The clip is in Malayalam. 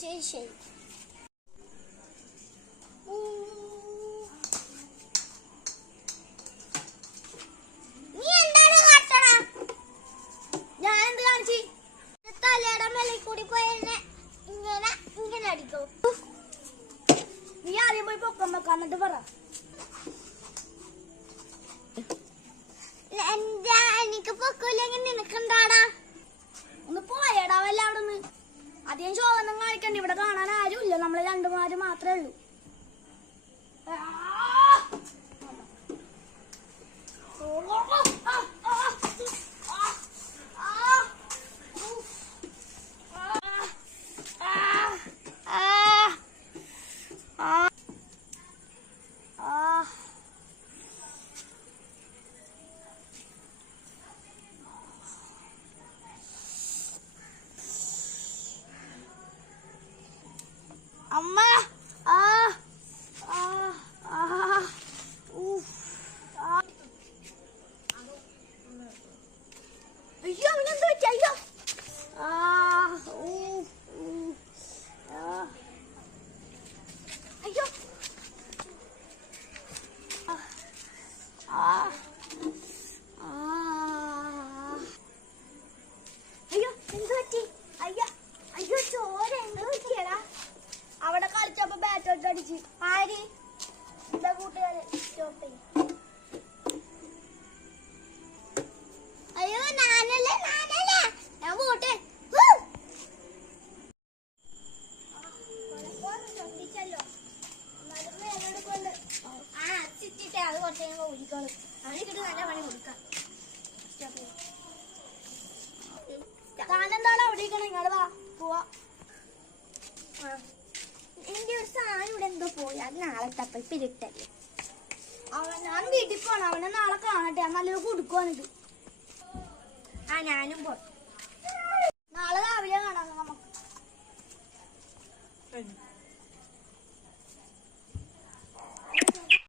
ശരി ശരി. നീ എന്താണ് കാട്ടണ? ഞാൻ എന്ത് കാണിച്ചു? തലയുടെ മേലെ കൂടി പോയെന്നെ ഇങ്ങനെ ഇങ്ങനെ അടിക്കോ? നീ ആദ്യം പോയി പൊക്കം വെക്കാൻ എന്നിട്ട് പറ. എനിക്ക് പൊക്കൂല്ലെങ്കിൽ നിനക്കുണ്ടാടാ. ഒന്ന് പോയടാ വല്ല അവിടുന്ന്. അധികം ചോദനം കാണിക്കണ്ട. ഇവിടെ കാണാൻ ആരും ഇല്ല. നമ്മള് രണ്ടുമാര് മാത്രമേ ഉള്ളൂ. അമ്മ അയ്യോ അവനെന്ത് പറ്റി? അയ്യോ അയ്യോ അയ്യോ എന്ത് പറ്റി? അയ്യോ അയ്യോ ചോര എന്ത് പറ്റിയടാ? അവിടെ കളിച്ചപ്പോ ബാറ്റോട്ട് അടിച്ച്. ആര്? എന്താ കൂട്ടുകാരെ? സ്റ്റോപ്പ് ചെയ്യും. അയ്യോ ഞാനല്ലേ ഞാൻ പോട്ടെ. ചിറ്റിട്ടേ അത് കുറച്ച് കഴിയുമ്പോ ഊരിക്കോളും. അവനിക്കിട്ട് നല്ല പണി കൊടുക്കാം. താനെന്താണ് അവിടെ ഇരിക്കണം? ഇങ്ങോട്ട് വാ പോവാ. എന്റെ ഒരു സാധനം ഇവിടെ എന്തോ പോയി. അത് നാളെ തപ്പ പിരിട്ടല്ലേ. ഞാൻ വീട്ടിൽ പോണം. അവനെ നാളെ കാണട്ടെ. നല്ലൊരു കൊടുക്കുവാനിത്. ഞാനും പോ. നാളെ രാവിലെ കാണാം നമുക്ക്.